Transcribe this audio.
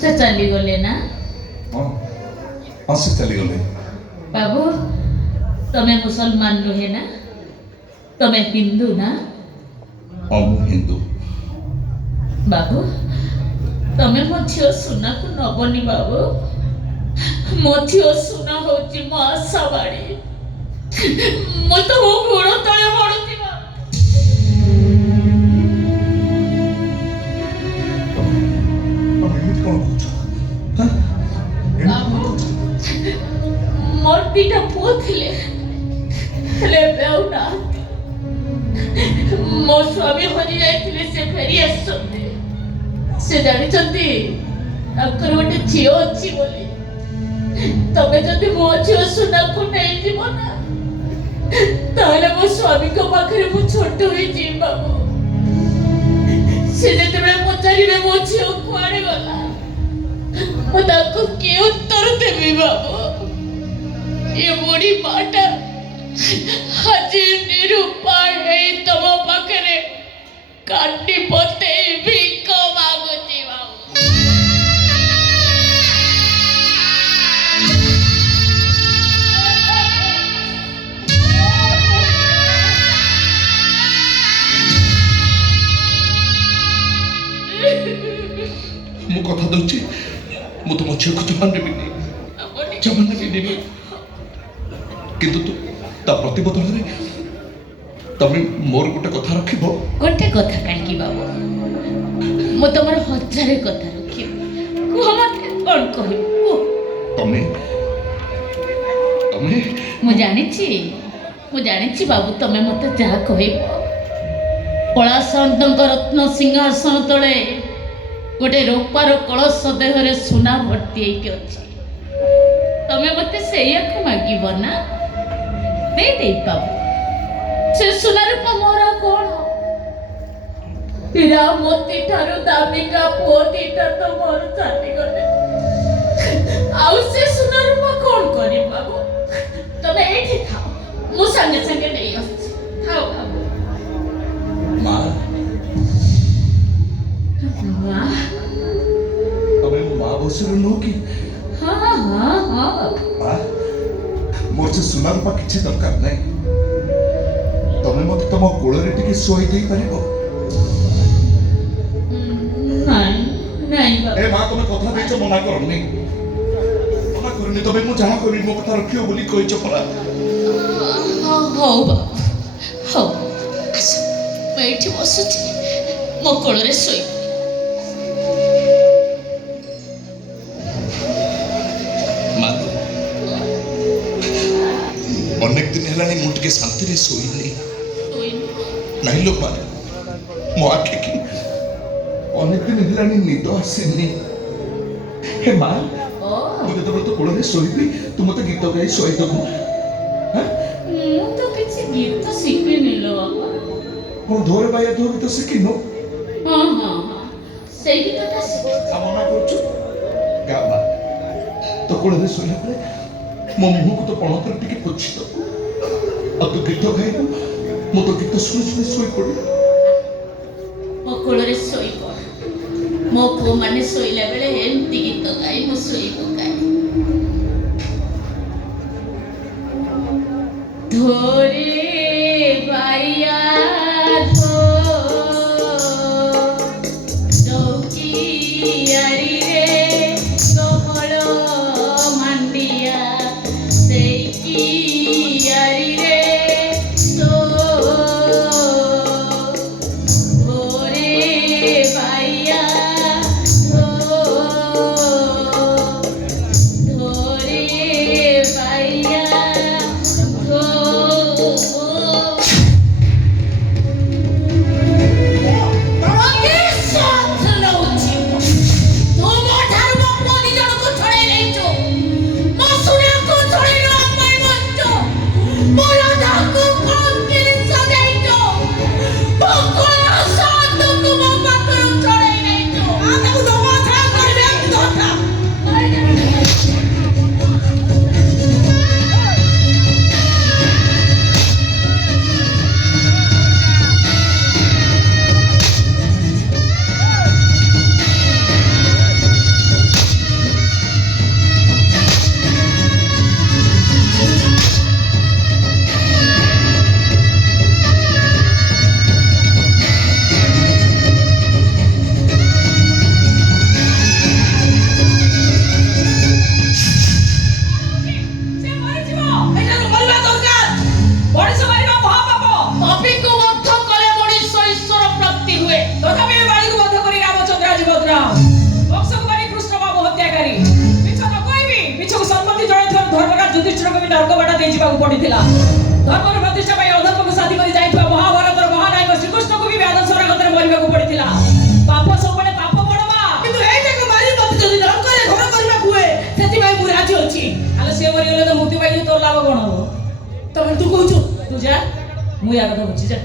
से चली गले ना हाँ से चली गले बाबू तमे मुसलमान नुहे ना तमे हिंदू ना हाँ मु हिंदू बाबू तमे मो झियो सुना को नबनी बाबू मो झियो सुना होची मो आशा बाड़ी मो तो मो गोड़ तळे पडुची एमिति कौन पूछ बाबू मोर दीटा पुओ थिले हेले बेउना मो स्वामी हरि जाइथिले से फेरी आसछन्ते से जानिछन्ती ताकर गोटे झियो अछि बोली तमे जदि मो झियो सुना को नै जीव ना ताहले मो स्वामी को पाखरे मु छोट होई जी बाबू से जेतेबेले पचारिबे मो झियो कुआडे गला मो ताको के उत्तर देबी बाबू ये बुढ़ी माटा हाजी निरूपाय है तम पाखरे काटी पोते भिक मागुची बाबू मु कथा दउची मु तुम झियो को जमान देबी किंतु तू ता प्रतिबदल रे तमे मोर गोटे कथा रखिबो गोटे कथा काकी बाबू मो तमर हजारे कथा रखी कुह मते कोन कहि तमे तमे मु जानिछि बाबू तमे मते जा कहिबो कलासंतଙ୍କ रत्न सिंहासन तळे गोटे रूपार कलश देहरे सुना भर्ती होइके अछि तमे मते सेया को मागिबो ना दे बाबू से सुना रूपा मोरा कोण हीरा मोती ठारू दामिका पोतीटा तो मोर चाटी गले आउ से सुना रूपा कोण करी बाबू तमे एठी थाओ मु संगे संगे नहीं आछि थाओ बाबू मां मां तमे मां बसर नो की हां हां हां मां मोर से सुना रूपा किछि दरकार नै तमे मत तम कोळरे टिके सोई देई परिबो नहीं नहीं बाबू ए मां तमे कथा देछ मना करनी तमे मु जहा करी मो कथा रखियो बोली कहिछ परा हो बाबू हो आस मैं एठी बसुची मो कोळरे सोई मां अनेक दिन हेलानी मु टिके शांति रे सोई नहीं लोक मां मो आखे की अनेक दिन हेलानी निद आसीनी हे मां मुझे तो कोड़े सोईबी तू मते गीत गाई सोई दबु हां मु तो किछि गीत शिखि निलो बाबा और धोरे बाया धोरे तो सिकिनो हां हां हां सेई गीतटा शिखि सामना करछु गाबा तो कोड़े सोईला परे मो मुह को तो पणतर टिके पोछि दो अब तो गीत गाइबो मो तो गीत सुनि सुनि सोई पड़ी मो कोळरे सोई पड़ मो को माने सोईला बेले एंती गीत गाई मो सोई पकाई धोरे बाया धो चौकी रे कमल मांडिया सेई रे सो भोरे बाया धो ପଡିଥିଲା। ଧର୍ମର ପ୍ରତିଷ୍ଠା ପାଇଁ ଅଧର୍ମକୁ ସାଥୀ କରି ଯାଇଥିବା ମହାଭାରତର ମହାନାୟକ ଶ୍ରୀକୃଷ୍ଣଙ୍କୁ ବି ବ୍ୟାଧ ସ୍ୱରାଗତରେ ମରିବାକୁ ପଡିଥିଲା। ପାପ ସବୁବେଳେ ପାପ ବଡ ମା। କିନ୍ତୁ ଏଇଟାକୁ ମାରି ମତେ ଯଦି ଲଙ୍କରେ ଘର କରିବାକୁ ହୁଏ ସେଥିପାଇଁ ମୁଁ ରାଜି ଅଛି। ଆଲୋ ସିଏ ମରିଗଲେ ତ ମୁକ୍ତି ପାଇଲି ତୋର ଲାଭ କଣ ହବ? ତମେ ତୁ କହୁଛୁ ତୁ ଯା ମୁଁ ୟା କଥା ବୁଝି ଯା।